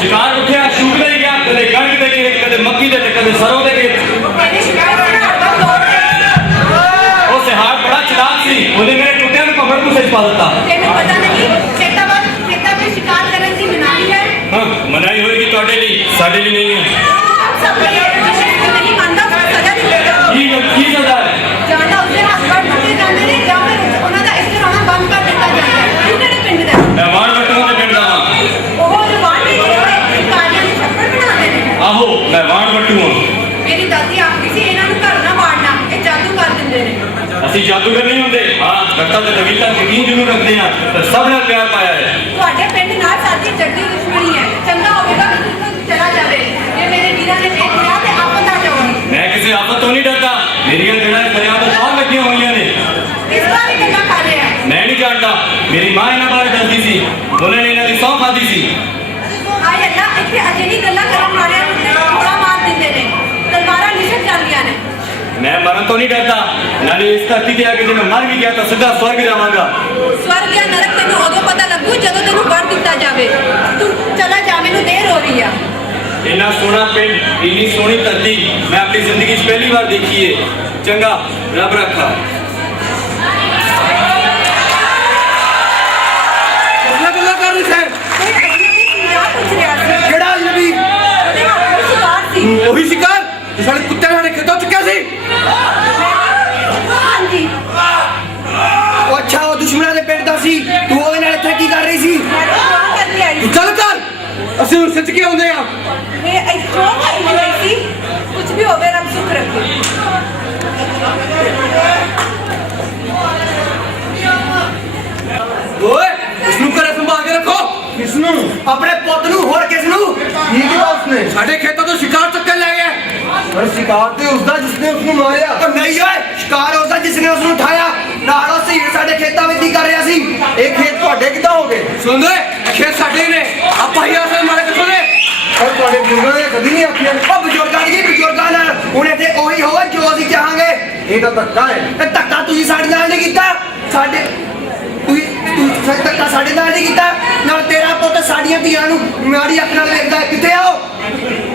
शिकार उठे शूट ले गया, कदे कणक दे गए, कदे मक्की दे, कदे सरों दे गए। वो सिहार बड़ा चलाक सी, ਉਹਨੇ ਮੇਰੇ ਕੁੱਤਿਆਂ ਨੂੰ ਪਕੜ ਕੇ ਸੱਚ ਪਾ ਦਿੱਤਾ। हाँ, मनाई होगी ਤੁਹਾਡੇ ਲਈ, ਸਾਡੇ ਲਈ नहीं है। की सजा है? मैं वाण वटूआं दे पिंड दा वां। आहो मैं वाण वटूआं। मेरी दादी आखदी सी इन्हां नूं घर ना वाड़ना, ये जादू कर दिंदे ने। ਅਸੀਂ ਜਾਦੂਗਰ ਨਹੀਂ ਹੁੰਦੇ, ਹਾਂ ਡਾਕਟਰ ਤੇ ਤਵੀਤਾਂ ਯਕੀਨ ਜ਼ਰੂਰ ਰੱਖਦੇ ਹਾਂ, ਪਰ ਸਭ ਨਾਲ ਪਿਆਰ ਪਾਇਆ ਹੈ। ਤੁਹਾਡੇ ਪਿੰਡ ਨਾਲ ਸਾਡੀ ਜੱਦੀ ਦੁਸ਼ਮਣੀ ਹੈ, ਚੰਗਾ ਹੋਵੇਗਾ ਕਿ ਤੂੰ ਚਲਾ ਜਾਵੇ। ਜੇ ਮੇਰੇ ਵੀਰਾਂ ਨੇ ਦੇਖ ਲਿਆ ਤੇ ਆਫਤ ਆ ਜਾਊਗੀ। ਮੈਂ ਕਿਸੇ ਆਫਤ ਤੋਂ ਨਹੀਂ ਡਰਦਾ, ਮੇਰੀਆਂ ਜੜ੍ਹਾਂ ਦਰਿਆ ਤੋਂ ਬਾਹਰ ਲੱਗੀਆਂ ਹੋਈਆਂ ਨੇ। ਇਸ ਬਾਰੇ ਗੱਲਾਂ ਕਰ ਰਿਹਾ ਹੈ। ਮੈਂ ਨਹੀਂ ਜਾਣਦਾ, ਮੇਰੀ ਮਾਂ ਇਹਨਾਂ ਬਾਰੇ ਦੱਸਦੀ ਸੀ, ਉਹਨਾਂ ਨੇ ਇਹਨਾਂ ਦੀ ਸਹੁੰ ਖਾਧੀ ਸੀ। ਆਏ ਅੱਲਾ, ਇੱਥੇ ਅਜਿਹੀ ਗੱਲਾਂ ਕਰਨ ਵਾਲਿਆਂ ਨੂੰ ਤੇ ਥੋੜਾ ਮਾਰ ਦਿੰਦੇ ਨੇ, ਤਲਵਾਰਾਂ ਨਿਸ਼ਟ ਜਾਂਦੀਆਂ ਨੇ। मैं मरण तो नहीं डरता, नाले इस धरती ते आके जब मैं मर भी गया तो सीधा स्वर्ग जावांगा। स्वर्ग या नरक तेनू उदों पता लगू जदों तेनू वड़ दिता जावे। तू चला जावे ਮੈਨੂੰ ਦੇਰ ਹੋ ਰਹੀ ਆ। इन्ना सोना पिंड इन्नी सोनी धरती मैं अपनी जिंदगी च पहली बार देखी है। चंगा रब रखा। कितना गल्ला कर रही है ਪੁੱਛ ਰਿਹਾ ਸੀ केड़ा अजनबी ਉਹਦੇ ਹੱਥ ਵਿੱਚ ਸ਼ਿਕਾਰ ਸੀ। ਉਹੀ शिकार जो साडे कुत्ते ने साडे खेतों चुक्या सी ਹਾਂਜੀ ਉਹ ਅੱਛਾ ਉਹ ਦੁਸ਼ਮਣਾਂ ਦੇ ਪਿੰਡ ਦਾ ਸੀ ਤੂੰ ਉਹਦੇ ਨਾਲ ਇੱਥੇ ਕੀ ਕਰ ਰਹੀ ਸੀ ਮੈਂ ਤਾਂ ਦੁਆ ਕਰਨ ਲਈ ਆਈ ਸੀ। ਚੱਲ ਕਰ ਅਸੀਂ ਹੁਣ ਸੱਚ ਕੇ ਆਉਂਦੇ ਆ ਮੈਂ ਇੱਥੋਂ ਆਈ ਸੀ। ਕੁਝ ਵੀ ਹੋਵੇ ਰੱਬ ਸੁਖ ਰੱਖੇ। ਓਏ ਇਸ ਨੂੰ ਘਰੇ ਸੰਭਾਲ ਕੇ ਰੱਖੋ ਕਿਸ ਨੂੰ ਆਪਣੇ ਪੁੱਤ ਨੂੰ ਹੋਰ ਕਿਸ ਨੂੰ ਕੀ ਕੀਤਾ ਉਸਨੇ ਸਾਡੇ ਖੇਤਾਂ ਤੋਂ ਸ਼ਿਕਾਰ ਚੁੱਕ ਕੇ ਲੈ ਗਿਆ ਪਰ ਸ਼ਿਕਾਰ ਤੇ ਉਸਦਾ ਜਿਸਨੇ ਉਸਨੂੰ ਮਾਰਿਆ ਉਹ ਨਹੀਂ ਓਏ ਸ਼ਿਕਾਰ ਉਸਦਾ ਜਿਸਨੇ ਉਸਨੂੰ ਉਠਾਇਆ ਨਾਲ ਉਹ ਸੀਰ ਸਾਡੇ ਖੇਤਾਂ ਵਿੱਚ ਹੀ ਕਰ ਰਿਹਾ ਸੀ ਇਹ ਖੇਤ ਤੁਹਾਡੇ ਕਿੱਦਾਂ ਹੋ ਗਏ ਸੁਣਦੇ ਖੇਤ ਸਾਡੇ ਨੇ ਆਪਾਂ ਹੀ ਆਸੇ ਮਾਰੇ ਕਿੱਥੋਂ ਦੇ ਪਰ ਤੁਹਾਡੇ ਬਜ਼ੁਰਗਾਂ ਨੇ ਕਦੀ ਨਹੀਂ ਆਖਿਆ ਉਹ ਬਜ਼ੁਰਗਾਂ ਨਾਲ ਹੁਣ ਇੱਥੇ ਉਹੀ ਹੋਵੇ ਜੋ ਅਸੀਂ ਚਾਹਾਂਗੇ ਇਹ ਤਾਂ ਧੱਕਾ ਹੈ ਇਹ ਧੱਕਾ ਤੁਸੀਂ ਸਾਡੇ ਨਾਲ ਨਹੀਂ ਕੀਤਾ ਸਾਡੇ ਤੂੰ ਧੱਕਾ ਸਾਡੇ ਨਾਲ ਨਹੀਂ ਕੀਤਾ ਨਾਲ ਤੇਰਾ ਪੁੱਤ ਸਾਡੀਆਂ ਧੀਆਂ ਨੂੰ ਮਾੜੀ ਅੱਖ ਨਾਲ ਵੇਖਦਾ ਕਿੱਥੇ ਆਓ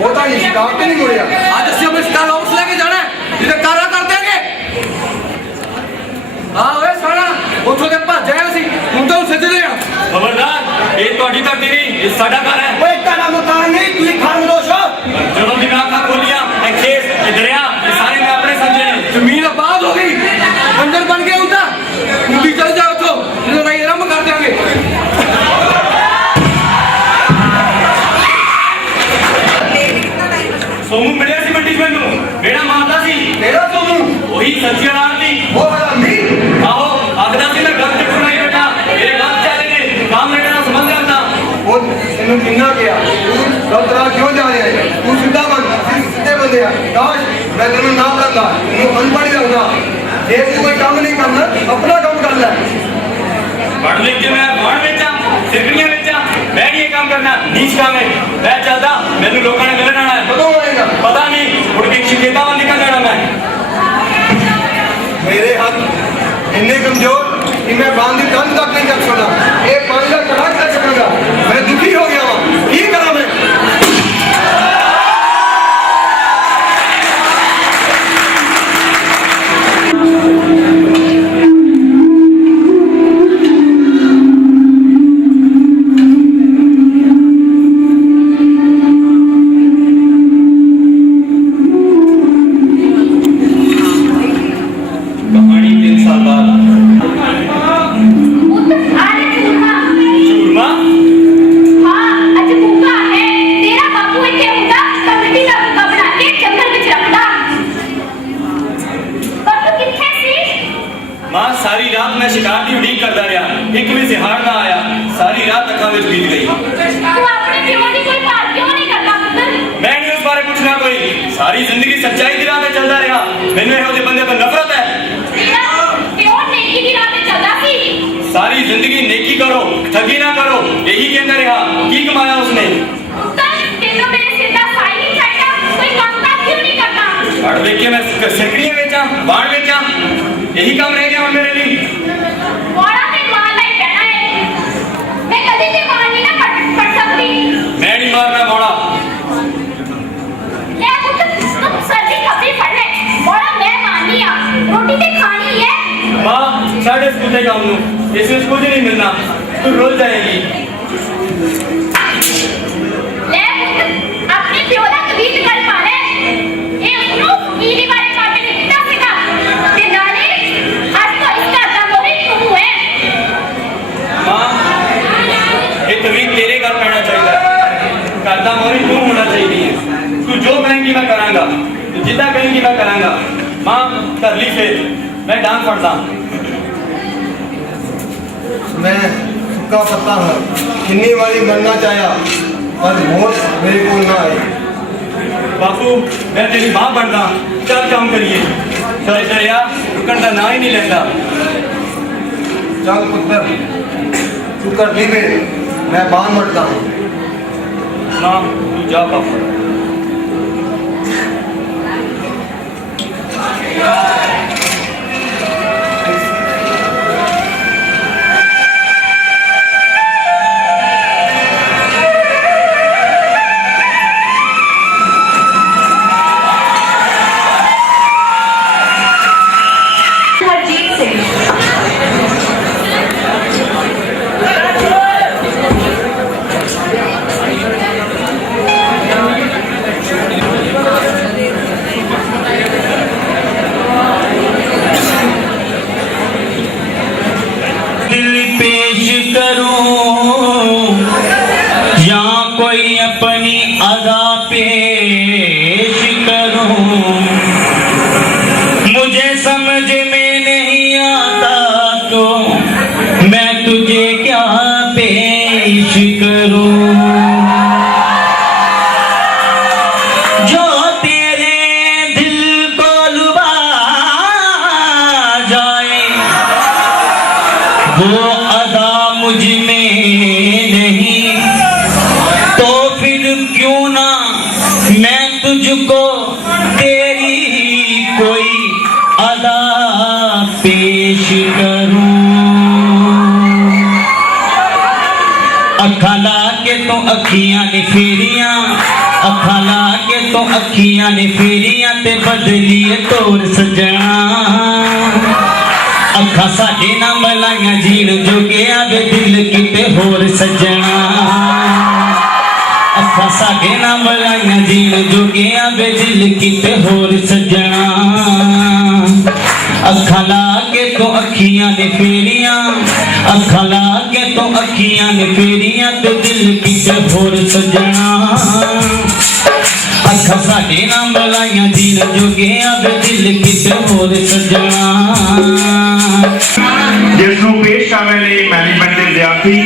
ਉਹ ਤਾਂ ਸ਼ਿਕਾਰ ਤੇ ਨਹੀਂ ਮੁੜਿਆ ਅੱਜ ਅਸੀਂ ਆਪਣੇ ਸ਼ਿਕਾਰ ਵਾਪਸ ਲੈ ਕੇ ਜਾਣਾ ਜਿਹਦੇ ਕਾਰਾ ਕਰ ਦੇਂਗੇ ਹਾਂ ਓਏ ਸਾਲਾ ਉੱਥੋਂ ਦੇ ਭੱਜ ਆਇਆ ਸੀ ਹੁਣ ਤਾਂ ਸੱਜਦੇ ਆ खबरदार ये ਤੁਹਾਡੀ ਧਰਤੀ ਨਹੀਂ ਇਹ ਸਾਡਾ ਘਰ ਹੈ। ਓਏ ਕਾਲਾ ਮਕਾਨ ਨਹੀਂ ਤੁਸੀਂ ਖਾਨਦੋਸ਼ ਹੋ ਜਦੋਂ ਦੀ ਮੈਂ ਅੱਖਾਂ ਖੋਲੀਆਂ ਇਹ ਖੇਤ ਇਹ ਦਰਿਆ ਇਹ ਸਾਰੇ ਮੈਂ ਆਪਣੇ ਸਮਝੇ ਨੇ। ਜ਼ਮੀਨ ਆਬਾਦ ਹੋ ਗਈ ਮੰਦਰ ਬਣ ਗਿਆ ਹੁੰਦਾ ਤੁਸੀਂ ਚੱਲ ਜਾਓ ਉੱਥੋਂ ਜਦੋਂ ਨਹੀਂ ਆਰੰਭ ਕਰ ਦਿਆਂਗੇ ਸੋਮੂ ਮਿਲਿਆ ਸੀ ਮੰਡੀ 'ਚ ਮੈਨੂੰ ਮੇਰਾ ਮਾਰਦਾ ਸੀ ਤੇਰਾ ਤੁਹਾਨੂੰ ਉਹੀ ਸਬਜ਼ੀਆਂ ਲਾਉਂਦੀ ਉਹ ਹਰਾਮੀ ਆਹੋ ਆਖਦਾ ਸੀ ਮੈਂ ਗਲਤ ਤੇ ਸੁਣਾਈ ਬੈਠਾ ਮੇਰੇ ਗਲਤ ਚਾਲੇ ਨੇ ਕੰਮ ਲੈਣਾ ਨਾਲ ਸੰਬੰਧ ਰੱਖਦਾ। ਉਹ ਤੈਨੂੰ ਕਿੰਨਾ ਗਿਆ ਤੂੰ ਗਲਤ ਰਾਹ ਕਿਉਂ ਜਾ ਰਿਹਾ ਹੈ ਤੂੰ ਸਿੱਧਾ ਬਣ ਸਿੱਧੇ ਬੰਦੇ ਆ ਕਾਸ਼ ਮੈਂ ਤੈਨੂੰ ਨਾ ਕਰਦਾ ਤੈਨੂੰ ਅਨਪੜ੍ਹ ਰੱਖਦਾ ਜੇ ਤੂੰ ਕੋਈ ਕੰਮ ਨਹੀਂ ਕਰਨਾ ਆਪਣਾ ਕੰਮ ਕਰ ਲੈ पढ़ लिख के मैं बाढ़ बेचा सिगड़ियां बेचा मैं नहीं ये काम करना नीच काम है मैं चलता मैंने लोगों ने मिलने आना है कदों आएगा पता नहीं उड़ के शिकेता वाल निकल जाना मैं मेरे हाथ इतने कमजोर कि मैं बांध की कंध तक नहीं कर सकता ये पानी का कड़ाक कर सकूंगा मैं दुखी हो गया वहाँ की करा मैं कहानी 3 साल बाद चूरमा हाँ अज भूखा है तेरा बापू इतने होता कबड्डी का भूखा बना के जंगल में रखता बापू कितने सी मां सारी रात मैं शिकार की उड़ीक करता रहा एक भी सिहार ना आया सारी रात अखा में बीत गई तू अपने प्यो की कोई बात क्यों नहीं करता पुत्र मैं नहीं उस बारे पूछना कोई सारी जिंदगी सच्चाई की राह पे चलता रहा मैंने ਇਹੋ ਜਿਹੇ ਬੰਦੇ ਤੋਂ ਨਫ਼ਰਤ ਹੈ तेरा प्यो नेकी की राह पे चलता सी सारी जिंदगी नेकी करो ठगी ना करो यही कहता रहा की कमाया उसने पुत्र तेरे मेरे सिर का साई नहीं चाहिए कोई काम काज क्यों नहीं करता पढ़ लिख के मैं सिकड़ियां बेचा बाढ़ बेचा यही काम रह गया अब मेरे लिए बड़ा ते मार लाई बैठा है मैं कभी भी मार नहीं ना पड़ सकती मैं नहीं मारना बड़ा ले पुत्र तुम सर्दी कपड़े पड़ ले बड़ा मैं मारनी आ रोटी ते खानी है माँ साढ़े स्कूल से काम लूँ इसमें कुछ नहीं मिलना तू रोज जाएगी ले पुत्र अपने प्यो दा कबीत कर पा ले ए उसनु कीली बारे काटे ने कितना सीधा ते नाले आज तो इसका दामोरी तू है माँ ये तवीज तेरे घर पैना चाहिए करता मोरी तू होना चाहिए तू जो कहेंगी मैं करांगा तू जितना कहेंगी मैं करांगा माँ कर ली फिर मैं डांस पढ़ता मैं सुखा पत्ता हूँ किन्नी वाली मरना चाहा पर मौत मेरे को ना आई बापू मैं तेरी माँ बनता चल काम करिए चल दरिया रुकन का ना ही नहीं लेता चल पुत्र तू कर ली मेरे मैं बांध मरता हूँ माँ तू जा बापू पेश करूं या कोई अपनी अदा पेश करूं, मुझे समझ में नहीं आता तो मैं तुझे क्या पेश करूं। जो तेरे दिल को लुभा जाए वो अदा मुझ में नहीं, तो फिर क्यों ना मैं तुझको तेरी कोई अदा पेश करूं। अखा ला के तो अखियां ने फेरियां, अखा ला के तो अखियां ने फेरियां ते बदलिए तोर सजना। अखा साडे ना मलाइयां जीण जोगे आवे दिल किते होर सजना। अखा साडे ना मलाइयां जीण जोगे आवे दिल किते होर सजना। अखा ला के तो अखियां ने फेरियां, अखा ला के तो अखियां ने फेरियां ते दिल किते होर सजना। अखा साडे ना मलाइयां जीण जोगे आवे दिल किते होर सजना। जिसनों पेश कर रहे मैनेजमेंट के विद्यार्थी